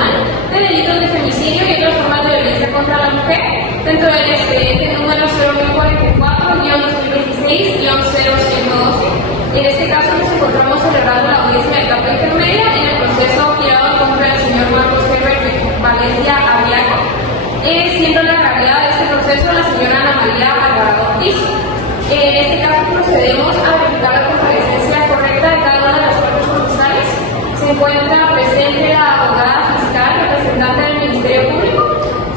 Nacional de Delitos de Femicidio y otras formas de violencia contra la mujer, dentro del expediente número 0144-2016-0112. En este caso nos encontramos celebrando la audiencia de etapa intermedia en el proceso girado en contra del señor Marcos Herbert Valencia Arriaga, siendo la agraviada de este proceso la señora Ana María Alvarado Ortiz. En este caso procedemos a verificar la comparecencia correcta de cada una de las partes procesales. Se encuentra presente la abogada fiscal, representante del Ministerio Público.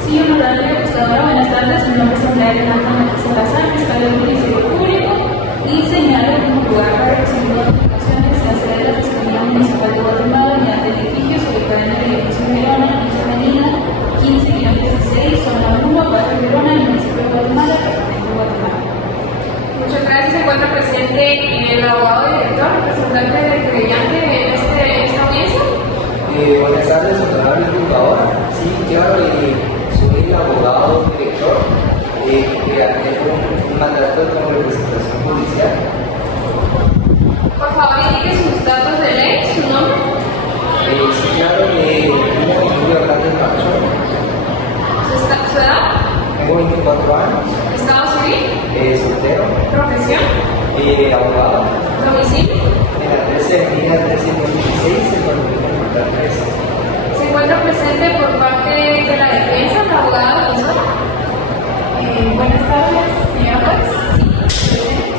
Sí, honorable legisladora, buenas tardes. Mi nombre es Andrea Renata Márquez Salazar, fiscal del Ministerio Público, y señalo como lugar para recibir notificaciones la sede de la Fiscalía Municipal de Guatemala, unidad de litigios ubicada en el edificio Verona, Avenida 15-16, zona 1, barrio Verona, en el municipio de Guatemala, departamento de Guatemala. Muchas gracias. Se encuentra presente el abogado director, representante del querellante en esta audiencia. Buenas tardes, honorable juzgadora. Sí, yo soy el abogado director que tengo un mandato como representación judicial. Por favor, indique sus datos de ley, su nombre. Sí, claro, Julio Hernández Macho. Su edad. Tengo 24 años. Estado civil. Soltero. Profesión. Abogado. Domicilio. En la 13 Avenida 1316, en Guadalupe, 13. Se encuentra presente por parte de la defensa, la abogada defensora. Buenas tardes, señora juez. Sí, presente.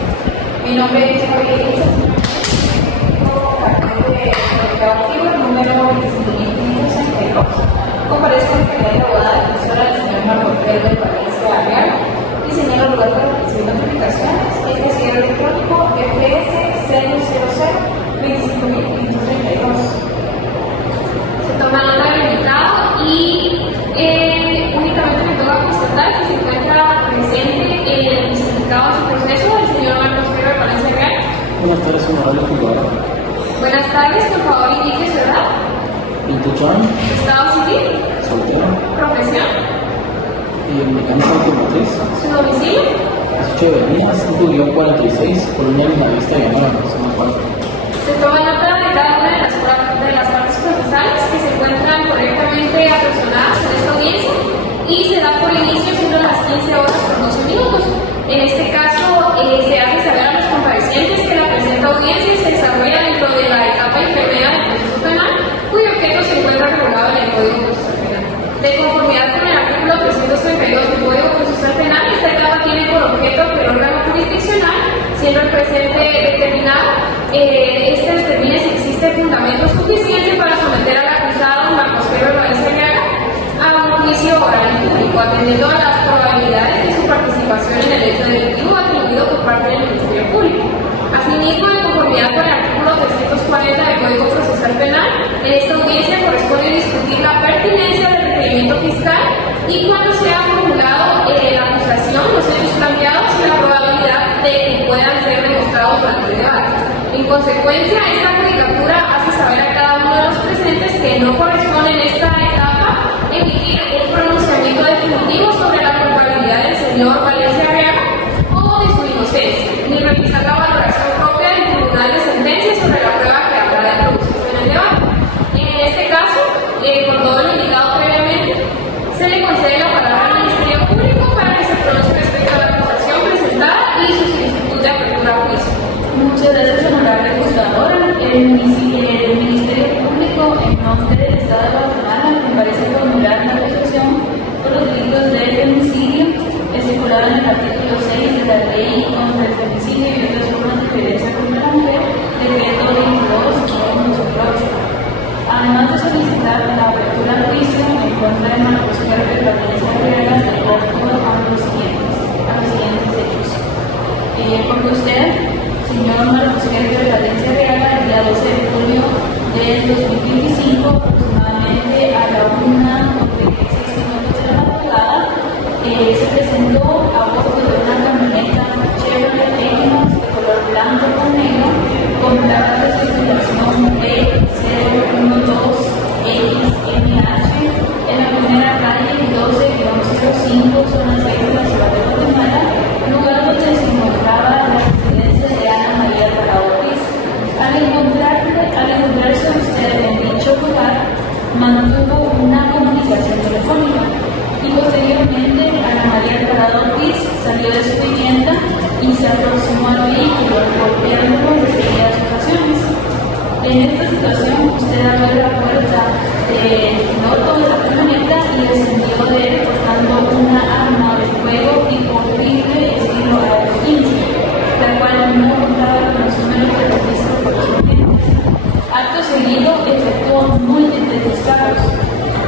Mi nombre es Javier Elisa, carnet de activo número 25.562. Comparezco en calidad de abogada defensora del señor Marcos Herbert Valencia Arriaga y señalo lugar para recibir notificaciones. El casillero electrónico FS 000-25.532. Se toma nota del indicado y únicamente me toca constatar que se encuentra presente el indicado de su proceso del señor Marcos Herbert Valencia Arriaga. Buenas tardes, honorable juzgadora. Buenas tardes, por favor indique su edad. 28 años, Estado civil. soltero, Profesión. mecánico automotriz, Su domicilio. 18 de avenida, 5-46, Colonia Lindavista, Llamada, zona 4. Se toma nota de cada una de las partes procesales que se encuentran correctamente apersonadas en esta audiencia y se da por inicio siendo las 15 horas por 12 minutos. En este caso, se hace saber a los comparecientes que la presente audiencia se desarrolla dentro de la etapa intermedia del proceso penal, cuyo objeto se encuentra regulado en el Código Procesal Penal. De conformidad con el artículo 332 del Código Procesal Penal, esta etapa tiene por objeto que el órgano jurisdiccional, siendo el presente determinado, este determine si existe fundamento suficiente para someter al acusado Marcos Herbert Valencia Arriaga a un juicio oral y público, atendiendo a las probabilidades de su participación en el hecho delictivo atribuido por parte del Ministerio Público. Asimismo, de conformidad con el artículo 340 del Código Procesal Penal, en esta audiencia corresponde discutir la pertinencia del requerimiento fiscal y cuando se ha formulado la acusación, los hechos planteados y la probabilidad de que puedan ser demostrados durante el debate. En consecuencia, esta judicatura hace saber a cada uno de los presentes que no corresponde en esta etapa emitir un pronunciamiento definitivo sobre la culpabilidad del señor Valencia Arriaga o de su inocencia, ni realizar la valoración propia del Tribunal de Sentencia sobre la prueba que habrá de producirse en el debate. En este caso, con todo lo indicado previamente, se le concede la palabra al Ministerio Público para que se pronuncie respecto a la acusación presentada y su solicitud de apertura a juicio. Muchas gracias, honorable juzgadora. El Ministerio Público, en nombre del Estado de Guatemala, me parece formular una acusación por los delitos de femicidio estipulado en el artículo 6 de la Ley contra el Femicidio y otras formas de violencia contra la mujer, decreto 22/2008. Además de solicitar la apertura a juicio en contra de Marcos Herbert Valencia Arriaga, de acuerdo a los siguientes hechos. Porque usted, señor Marcos Herbert Valencia Arriaga, el día 12 de junio del 2025, aproximadamente a la 1:36 minutos de la madrugada, se presentó a bordo de una camioneta Chevrolet Equinox de color blanco con negro con placas de circulación B012XMH en la primera calle 12-05, zona 6 de la ciudad de Guatemala, lugar donde se encontraba la residencia de Ana María Alvarado Ortiz. Al encontrarse usted en dicho lugar, mantuvo no tomó la camioneta y descendió de él portando una arma de fuego tipo rifle estilo AR-15, la cual no contaba con los números de registro correspondientes. Acto seguido efectuó múltiples disparos,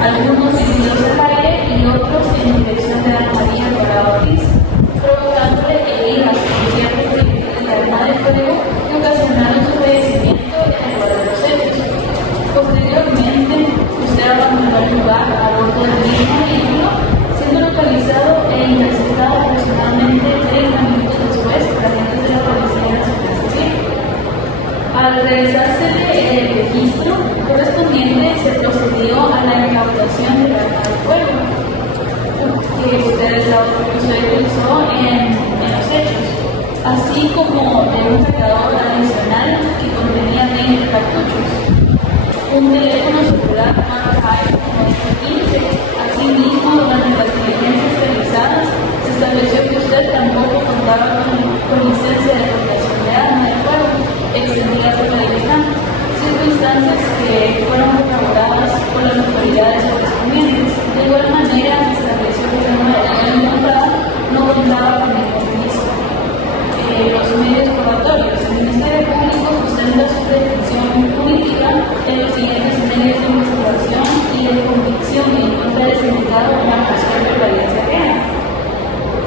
algunos dirigidos al aire y otros en dirección de Ana María Alvarado Ortiz, provocándole heridas con ciertos proyectiles de arma de fuego que ocasionaron su fallecimiento en el lugar de los hechos. Posteriormente, usted abandonó el lugar a bordo del mismo vehículo, siendo localizado e interceptado aproximadamente 30 minutos después por agentes de la Policía Nacional Civil. Al realizársele el registro correspondiente, se procedió a la incautación del arma de fuego que usted utilizó en los hechos, así como de un cargador adicional que contenía 20 cartuchos, un teléfono celular marca iPhone 15. Asimismo, durante las diligencias realizadas, se estableció que usted tampoco contaba con licencia de portación de arma de fuego extendida por la libertad, circunstancias que fueron corroboradas por las autoridades correspondientes. De igual manera, se estableció que la modalidad encontrada no contaba con ningún permiso. Los medios probatorios. El Ministerio Público sustenta su pretensión punitiva en los siguientes medios de investigación y de convicción en contra del sindicado Marcos Herbert Valencia Real.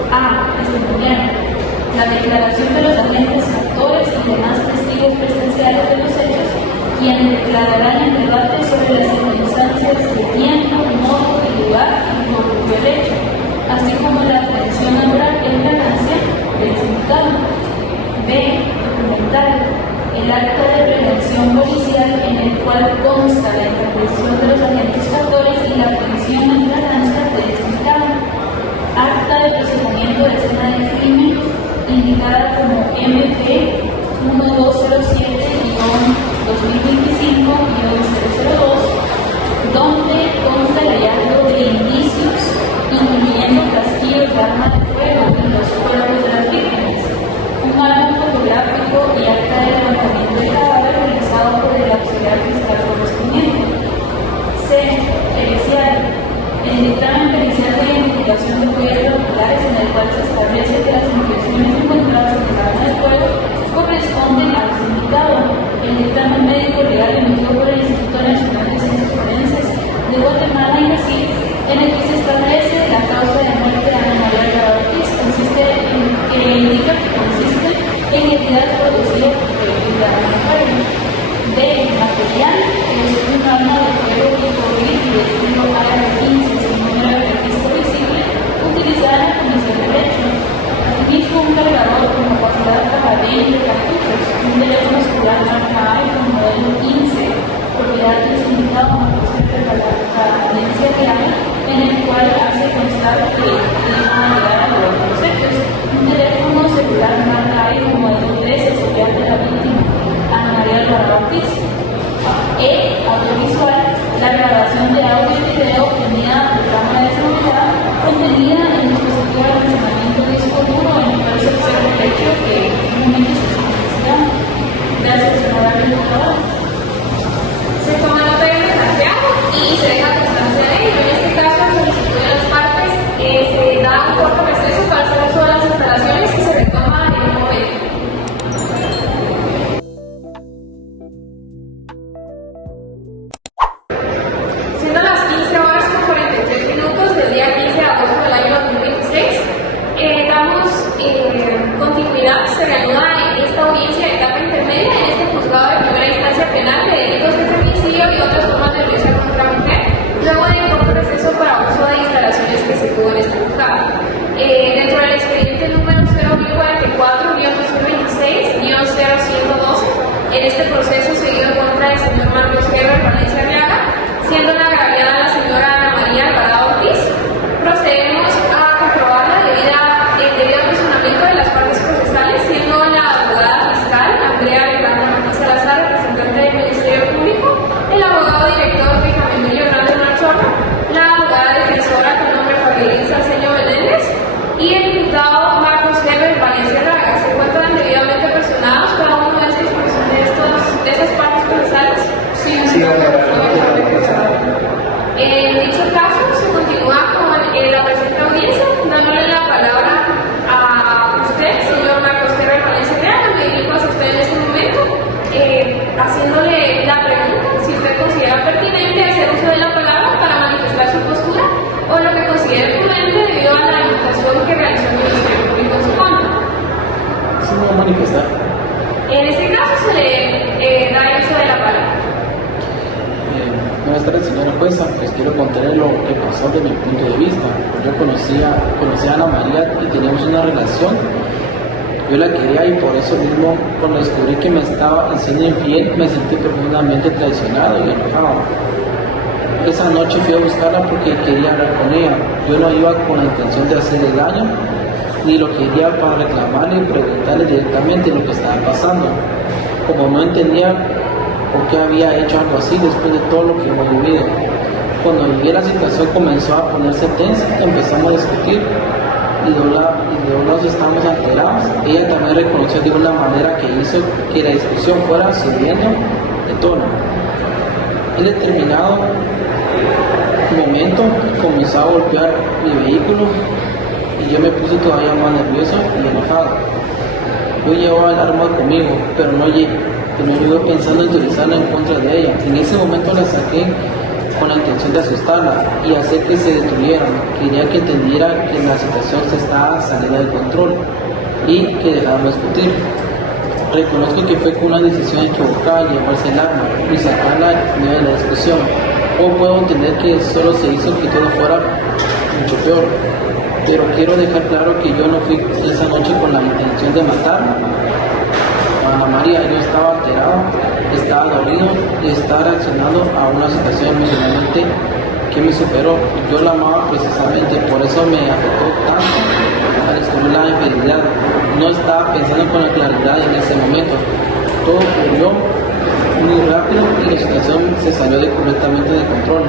A. Testimonial. La declaración de los agentes, actores y demás testigos presenciales de los hechos, quienes declararán en debate sobre las circunstancias de tiempo, modo y lugar en que ocurrió el hecho, así como la aprehensión oral en ganancia del sindicado. B. Documental. El acta de prevención policial en el cual consta la intervención de los agentes factores y la aprehensión en ganancia del sindicado. Acta de procedimiento de escena del crimen indicada como MP 1207-2025-002, donde consta el hallazgo de indicios, incluyendo casquillos de arma de fuego en los cuerpos de las víctimas, un álbum fotográfico y acta de levantamiento de cadáver realizado por el auxiliar fiscal correspondiente. C. Pericial. El dictamen pericial de identificación de huellas oculares en el cual se establece que las impresiones encontradas en el arma de fuego corresponden al sindicado. El dictamen médico legal emitido por el Instituto Nacional de Ciencias Forenses de Guatemala y Brasil, en el que se establece la causa de muerte de Ana María Alvarado Ortiz, que indica que consiste en heridas producidas por proyectil de arma de fuego. D. Material, es un arma de fuego tipo rifle estilo AR-15 sin número de registro visible, utilizada en la comisión del hecho. Asimismo, un cargador con capacidad para 20 cartuchos, un teléfono celular marca iPhone modelo 15, propiedad del sindicado Marcos Herbert Valencia Real, en el cual hace constar que iban a llegar a los hechos, un teléfono celular marca iPhone modelo 13, celular de la víctima, Ana María Alvarado Ortiz. E. Audiovisual, la grabación de audio y video obtenida por cámara de seguridad contenida en el dispositivo de almacenamiento disco duro en el cual se observa el hecho que en un momento se publicidad. Gracias, honorable doctor. Se toma nota de Santiago y se deja constancia de ello. En este caso, la solicitud de las partes se da un corto receso para hacer uso de las instalaciones y se retoma en un momento. Siendo las 15:43 del día 15 de agosto del año 2026, damos continuidad, se reanuda esta audiencia de etapa intermedia en este juzgado de primera instancia penal de delitos de femicidio y otras formas de violencia contra la mujer, luego del corto receso para uso de instalaciones que se tuvo en este juzgado. Dentro del expediente número 044-2026-0112, en este proceso seguido en contra del señor Marcos Herbert Valencia Real, siendo la agraviada la señora Ana María Alvarado Ortiz, procedemos a comprobar el debido personamiento de las partes procesales, siendo la abogada fiscal Andrea Alejandra Martí Salazar, representante del Ministerio Público, el abogado director Benjamín Emilio Hernández Marchorro, la abogada defensora con nombre Fabián Salceño Meléndez y el diputado Marcos Herbert Valencia Raga. Se encuentran debidamente personados cada uno de estas partes procesales. Sí, exponer lo que pasó desde mi punto de vista. Yo conocía a Ana María y teníamos una relación. Yo la quería y por eso mismo, cuando descubrí que me estaba siendo infiel, me sentí profundamente traicionado y enojado. Esa noche fui a buscarla porque quería hablar con ella. Yo no iba con la intención de hacerle daño, ni lo quería para reclamarle y preguntarle directamente lo que estaba pasando. Como no entendía por qué había hecho algo así después de todo lo que hemos vivido. Cuando llegué la situación comenzó a ponerse tensa, empezamos a discutir y de un lado estábamos alterados. Ella también reconoció de una manera que hizo que la discusión fuera subiendo de tono. En determinado momento comenzó a golpear mi vehículo y yo me puse todavía más nervioso y enojado. Yo llevaba el arma conmigo, pero no llegué pensando en utilizarla en contra de ella. En ese momento la saqué con la intención de asustarla y hacer que se detuvieran. Quería que entendiera que la situación se estaba saliendo del control y que dejáramos discutir. Reconozco que fue con una decisión equivocada llevarse el arma y sacarla de la discusión. O puedo entender que solo se hizo que todo fuera mucho peor. Pero quiero dejar claro que yo no fui esa noche con la intención de matarla. Ana María, yo estaba alterado, estaba dolido y estaba reaccionando a una situación emocionalmente que me superó. Yo la amaba precisamente, por eso me afectó tanto al descubrir la infidelidad. No estaba pensando con la claridad en ese momento. Todo ocurrió muy rápido y la situación se salió completamente de control.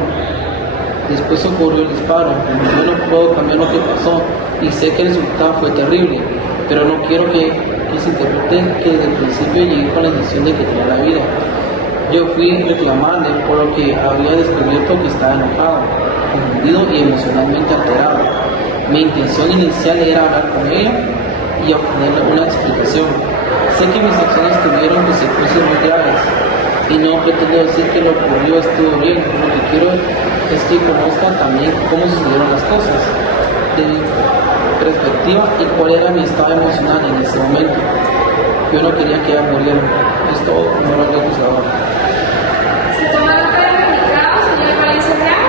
Después ocurrió el disparo. Yo no puedo cambiar lo que pasó y sé que el resultado fue terrible, pero no quiero que se interprete que desde el principio llegué con la decisión de que tenía la vida. Yo fui a reclamarle por lo que había descubierto que estaba enojado, confundido y emocionalmente alterado. Mi intención inicial era hablar con ella y obtenerle una explicación. Sé que mis acciones tuvieron consecuencias muy graves y no pretendo decir que lo ocurrido estuvo bien. Lo que quiero es que conozcan también cómo sucedieron las cosas, de mi perspectiva y cuál era mi estado emocional en ese momento. Yo no quería que ella muriera. Es todo como lo que ahora. Se toma nota de los registrados, señor Valencia Llama,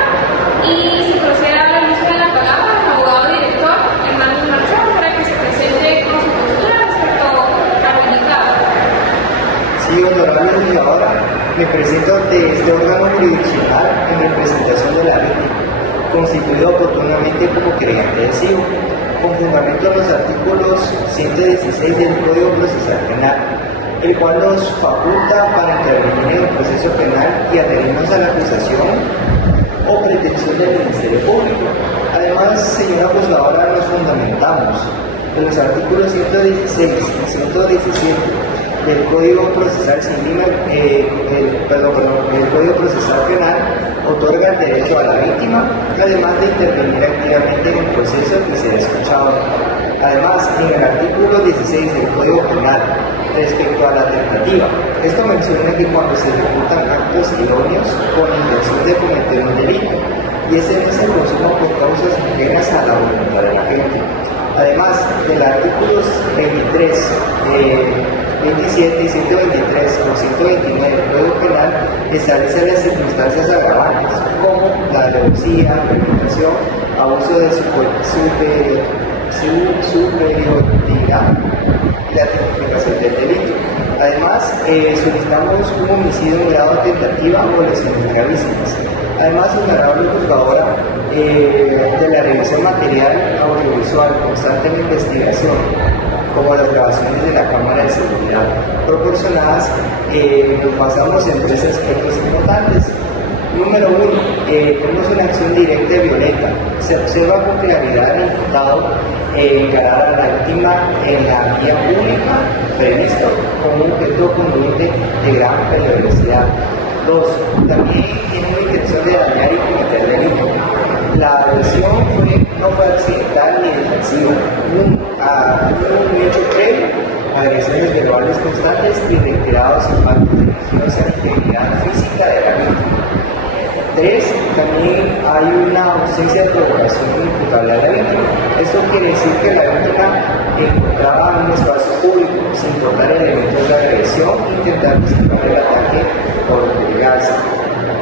y se procede a dar uso de la palabra al abogado director Hernández Marchón para que se presente con su postura respecto al indicado. Sí, honorable legisladora, me presento ante este órgano jurisdiccional en representación de la víctima, constituido oportunamente como creyente de SIO, con fundamento en los artículos 116 del Código Procesal Penal, el cual nos faculta para intervenir en el proceso penal y adherirnos a la acusación o pretensión del Ministerio Público. Además, señora juzgadora, nos fundamentamos en los artículos 116 y 117 del Código Procesal Civil, el Código Procesal Penal otorga el derecho a la víctima, además de intervenir activamente en el proceso que se ha escuchado. Además, en el artículo 16 del Código Penal, respecto a la tentativa, esto menciona que cuando se ejecutan actos idóneos con intención de cometer un delito, y ese no se consuma por causas ajenas a la voluntad de la gente. Además, del artículos 23, 27 y 123 o 129 del Código Penal establece las circunstancias agravantes como la alevosía, permitación, abuso de superioridad y la tipificación del delito. Además, solicitamos un homicidio en grado de tentativa o lesiones gravísimas. Además, honorable juzgadora, de la revisión material audiovisual constante en investigación, como las grabaciones de la cámara de seguridad proporcionadas, nos basamos en tres aspectos importantes. Número uno, tenemos una acción directa y violenta. Se observa con claridad el imputado encarar a la víctima en la vía pública previsto como un objeto conducente de gran peligrosidad. Dos, también tiene una intención de dañar y cometer delito. La agresión no fue accidental ni defensiva. Un hecho previo, agresiones verbales constantes y reiterados impactos dirigidos a la integridad física de la víctima. Tres, también hay una ausencia de provocación imputable a la víctima. Esto quiere decir que la víctima encontraba en un espacio público sin importar elementos de agresión, intentando escapar el ataque por obligarse.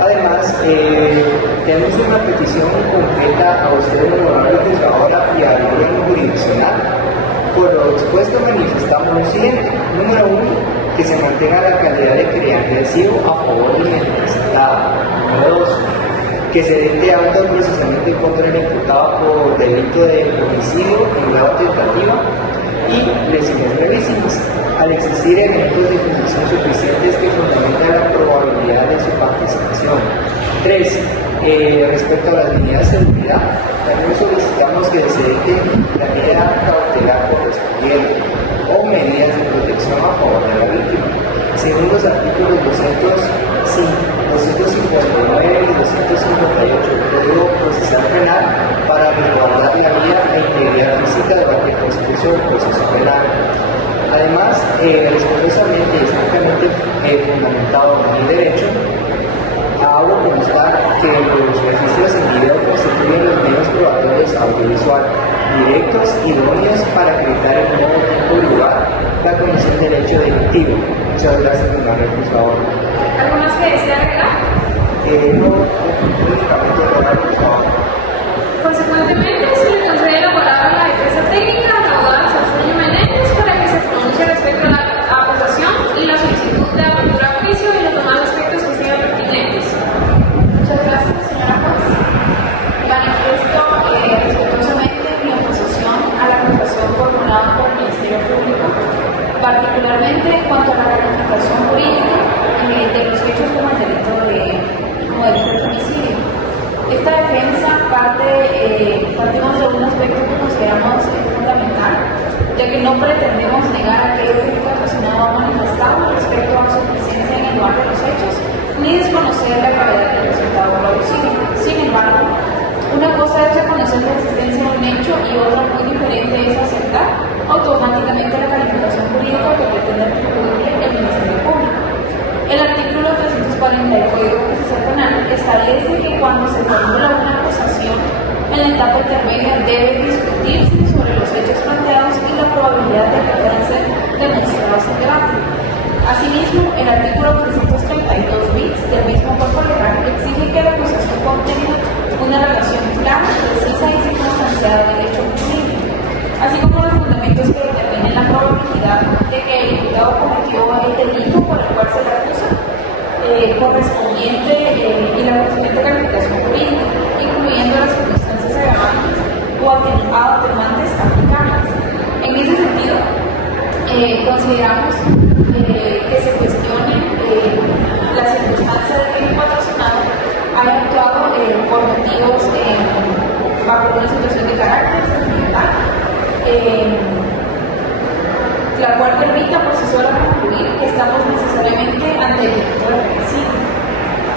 Además, tenemos una petición concreta a usted, honorable juzgadora, y al órgano jurisdiccional. Por lo expuesto manifestamos lo siguiente. Número 1, que se mantenga la calidad de querellante adhesivo a favor del representado. Número 2, que se dicte auto de procesamiento en contra del imputado por delito de homicidio en grado tentativa y lesiones gravísimas, al existir elementos de condición suficientes que fundamentan la probabilidad de su participación. 3. Respecto a las medidas de seguridad, también solicitamos que se dicte la medida cautelar correspondiente o medidas de protección a favor de la víctima, según los artículos 259 y 258 del Código Procesal Penal, para resguardar la vida e integridad física durante el transcurso del proceso penal. Además, respetuosamente y estrictamente fundamentado en el derecho, hago constar que los registros en video constituyen los medios probatorios audiovisual directos y idóneos para acreditar en modo, tiempo y lugar la comisión del hecho delictivo. Muchas gracias, honorable juzgador. ¿Algo más que desea agregar? No, únicamente honorable juzgador. Consecuentemente, se le concede la palabra a la defensa técnica a la abogada Sanfilio Menéndez para que se pronuncie respecto a la acusación y la solicitud de apertura a juicio y los demás aspectos que sean pertinentes. Muchas gracias, señora juez. Manifiesto respetuosamente mi oposición a la acusación formulada por el Ministerio Público, particularmente en cuanto a la calificación jurídica de los hechos como el delito de homicidio. Esta defensa partimos de un aspecto que consideramos fundamental, ya que no pretendemos negar aquello que el patrocinado ha manifestado respecto a su presencia en el lugar de los hechos, ni desconocer la gravedad del resultado producido. Sin embargo, una cosa es reconocer la existencia de un hecho y otra muy diferente es aceptar automáticamente la calificación jurídica que pretende atribuirle el Ministerio Público. El artículo 340 del Código Procesal Penal establece que cuando se formula una acusación en la etapa intermedia debe discutirse sobre los hechos planteados y la probabilidad de que puedan ser demostrados en debate. Asimismo, el artículo 332 bis del mismo cuerpo legal exige que la acusación contenga una relación clara, precisa y circunstanciada del hecho jurídico, así como los fundamentos que determinen la probabilidad de que el imputado cometió el delito por el cual se le acusa correspondiente y la correspondiente calificación jurídica, incluyendo las circunstancias agravantes o atenuantes aplicables. En ese sentido, consideramos que se cuestione la circunstancia de que el patrocinado haya actuado por motivos bajo una situación de carácter sentimental, la cual permita por sí sola concluir que estamos necesariamente ante el delito de femicidio.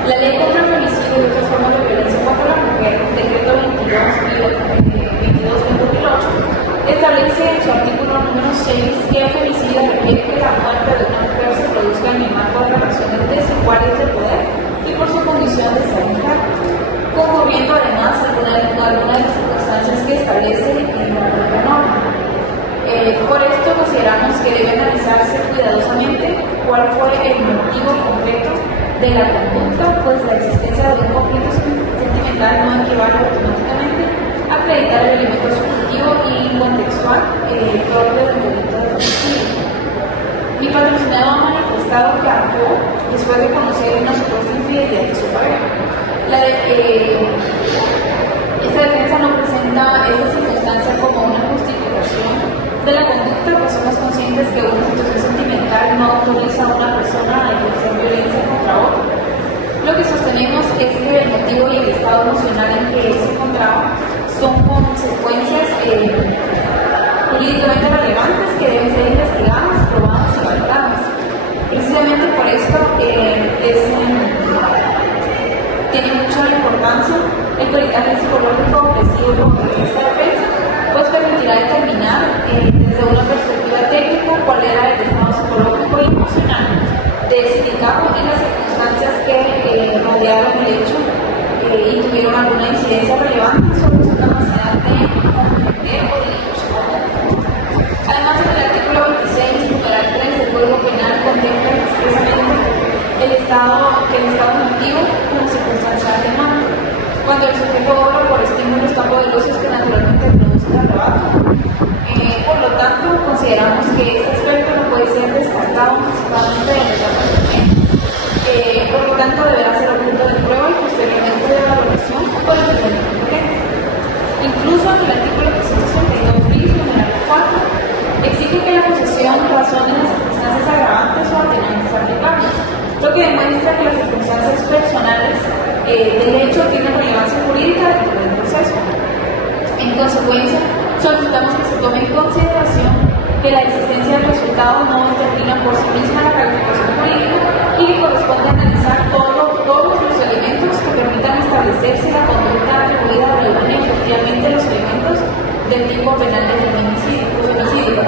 La ley contra el femicidio y otras formas de violencia contra la mujer, decreto 22/2008, establece en su artículo número 6 que el femicidio requiere que la muerte de una mujer se produzca en el marco de relaciones desiguales de poder y por su condición de ser mujer, concurriendo además alguna de las circunstancias que establece la norma. Por esto consideramos que debe analizarse cuidadosamente cuál fue el motivo concreto de la conducta, pues la existencia de un conflicto sentimental no equivale automáticamente a acreditar el elemento subjetivo y contextual propio del delito de homicidio. Mi patrocinado ha manifestado que actuó después de conocer una supuesta infidelidad de su pareja. Esta defensa no presenta esta circunstancia como una justificación de la conducta, pues somos conscientes que una situación sentimental no autoriza a una persona a ejercer violencia contra otra. Lo que sostenemos es que el motivo y el estado emocional en que él se encontraba son consecuencias jurídicamente relevantes que deben ser investigadas, probadas y validadas. Precisamente por esto tiene mucha importancia el peritaje psicológico ofrecido por esta defensa, pues permitirá determinar desde una perspectiva técnica cuál era el estado psicológico y emocional de ese indicado y las circunstancias que rodearon el hecho y tuvieron alguna incidencia relevante sobre su capacidad de comprender o dirigir su conducta. Además, en el artículo 26, numeral 3 del Código Penal contempla expresamente que el estado emotivo como circunstancial demanda. Cuando el sujeto obra por estímulos tan poderosos que naturalmente producen arrebato. Por lo tanto, consideramos que este aspecto no puede ser descartado anticipadamente de la etapa de tiempo. Por lo tanto, deberá ser objeto de prueba y posteriormente de valoración por el tribunal competente. Incluso en el artículo 362 bis, numeral 4, exige que la acusación razone en las circunstancias agravantes o atenuantes aplicables, lo que demuestra que las circunstancias personales del hecho tienen relevancia jurídica dentro del proceso. En consecuencia, solicitamos que se tome en consideración que la existencia del resultado no determina por sí misma la calificación jurídica y que corresponde analizar todos los elementos que permitan establecer si la conducta atribuida reúne efectivamente los elementos del tipo penal del femicidio.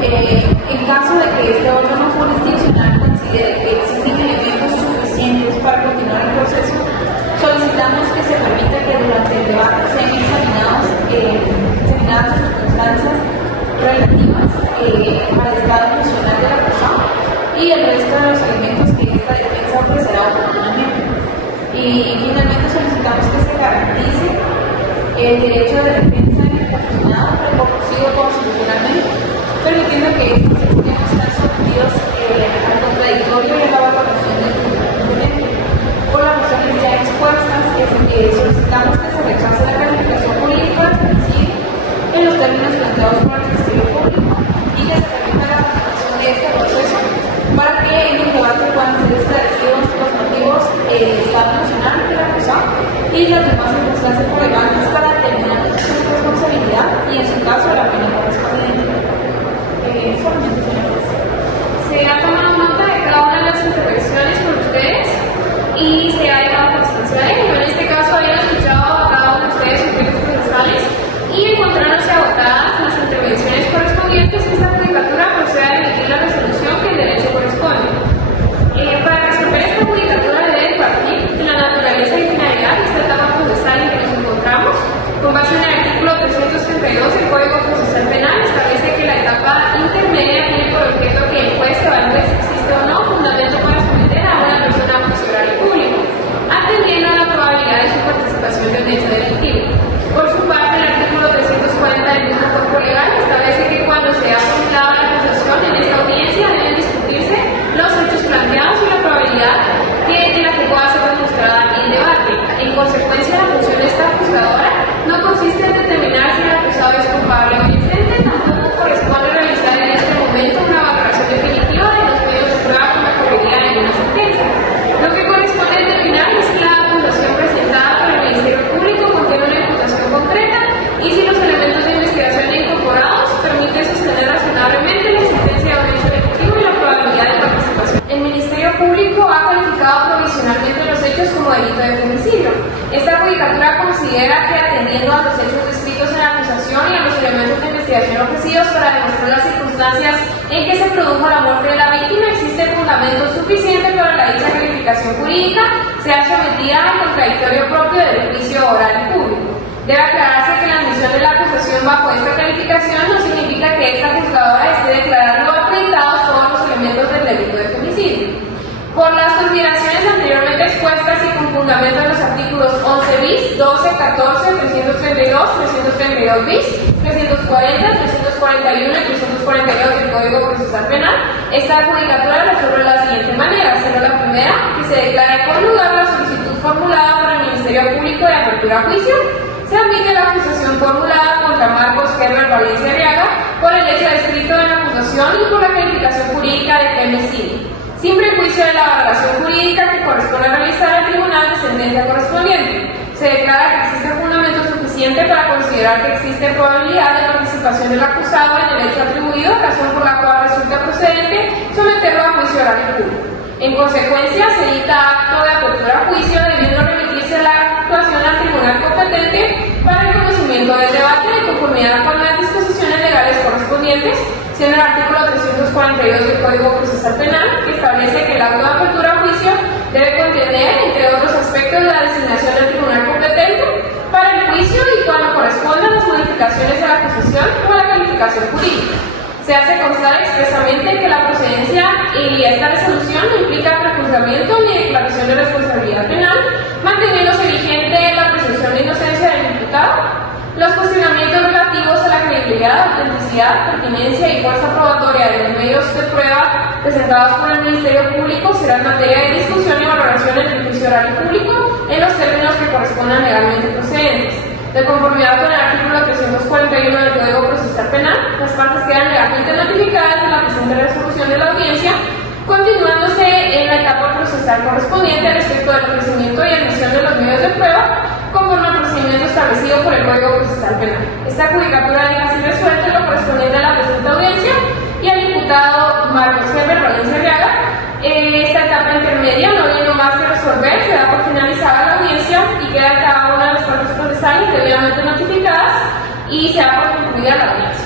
En caso de que este órgano jurisdiccional considere que existen elementos suficientes para continuar el proceso, solicitamos que se permita que durante el debate sean examinadas las circunstancias relativas al estado emocional del acusado y el resto de los elementos que esta defensa ofrecerá oportunamente. Y finalmente solicitamos que se garantice el derecho de defensa en el confinado reconocido constitucionalmente, permitiendo que estos extremos sean sometidos al contradictorio y a la valoración del tribunal. Por las razones ya expuestas, solicitamos que se rechace la calificación jurídica del femicidio en los términos planteados por el Ministerio Público y que se permita la aplicación de este proceso para que en el debate puedan ser esclarecidos los motivos del estado emocional del acusado y las demás circunstancias relevantes para determinar su responsabilidad y en su caso la pena correspondiente. Solamente, señores. Se ha tomado nota de cada una de las intervenciones por ustedes y se ha llevado constancia de ello. En este caso, habían escuchado a cada uno de ustedes sus temas procesales y encontrándose agotadas las intervenciones correspondientes, esta judicatura procede a emitir la resolución que el derecho corresponde. Para resolver esta judicatura debe partir de la naturaleza y finalidad de esta etapa procesal en que nos encontramos. Con base en el artículo 332 del Código Procesal Penal establece que la etapa intermedia tiene por objeto que el juez evalúe si existe o no fundamento para someter a una persona a juicio oral y público, atendiendo a la probabilidad de su participación en el hecho delictivo. Por su parte, el artículo 340 del mismo cuerpo legal establece que cuando se ha formulado la acusación en esta audiencia deben discutirse los hechos planteados y la probabilidad de la que pueda ser demostrada en debate. En consecuencia, la función de esta juzgadora no consiste en determinar si el acusado es culpable o inocente, tampoco corresponde realizar en este momento una valoración definitiva de los medios de prueba que ocurriría en una sentencia. Lo que corresponde determinar es si la acusación presentada por el Ministerio Público contiene una imputación concreta y si los elementos de investigación incorporados permiten sostener razonablemente la existencia de un hecho delictivo y la probabilidad de participación. El Ministerio Público ha calificado provisionalmente los hechos como delito de femicidio. Esta judicatura considera que atendiendo a los hechos descritos en la acusación y a los elementos de investigación ofrecidos para demostrar las circunstancias en que se produjo la muerte de la víctima, existe fundamento suficiente para la dicha calificación jurídica sea sometida al contradictorio propio del juicio oral y público. Debe aclararse que la admisión de la acusación bajo esta calificación no significa que esta juzgadora esté declarando acreditados todos los elementos del delito de femicidio. Por las consideraciones anteriormente expuestas y con fundamento en los artículos 11 bis, 12, 14, 332, 332 bis, 340, 341 y 342 del Código Procesal Penal, esta judicatura resuelve de la siguiente manera, siendo la primera que se declare con lugar la solicitud formulada por el Ministerio Público de apertura a juicio. Se admite la acusación formulada contra Marcos Kerber Valencia Arriaga por el hecho descrito en la acusación y por la calificación jurídica de femicidio, sin prejuicio de la valoración jurídica que corresponde realizar al tribunal de sentencia correspondiente. Se declara que existe fundamento suficiente para considerar que existe probabilidad de participación del acusado en el hecho atribuido, razón por la cual resulta procedente someterlo a juicio oral y público. En consecuencia, se dicta acto de apertura a juicio, debiendo remitirse la actuación al tribunal competente para el conocimiento del debate de conformidad con las disposiciones legales correspondientes, siendo el artículo 342 del Código Procesal Penal, que establece que el acto de apertura a juicio debe contener, entre otros aspectos, la designación del tribunal competente para el juicio y cuando correspondan las modificaciones de la acusación o la calificación jurídica. Se hace constar expresamente que la procedencia y esta resolución no implica prejuzgamiento ni declaración de responsabilidad penal, manteniéndose vigente la presunción de inocencia del imputado. Los cuestionamientos relativos a la credibilidad, autenticidad, pertinencia y fuerza probatoria de los medios de prueba presentados por el Ministerio Público serán materia de discusión y valoración en el juicio oral y público en los términos que correspondan legalmente procedentes. De conformidad con el artículo 341 del Código Procesal Penal, las partes quedan legalmente notificadas de la presente resolución de la audiencia, continuándose en la etapa procesal correspondiente respecto del ofrecimiento y admisión de los medios de prueba, conforme al procedimiento establecido por el Código Procesal Penal. Esta judicatura deja así resuelto lo correspondiente a la presente audiencia y al imputado Marcos Heber Valencia Arriaga. Esta etapa intermedia, no habiendo más que resolver, se da por finalizada la audiencia y queda cada una de las partes procesales debidamente notificadas y se da por concluida la audiencia.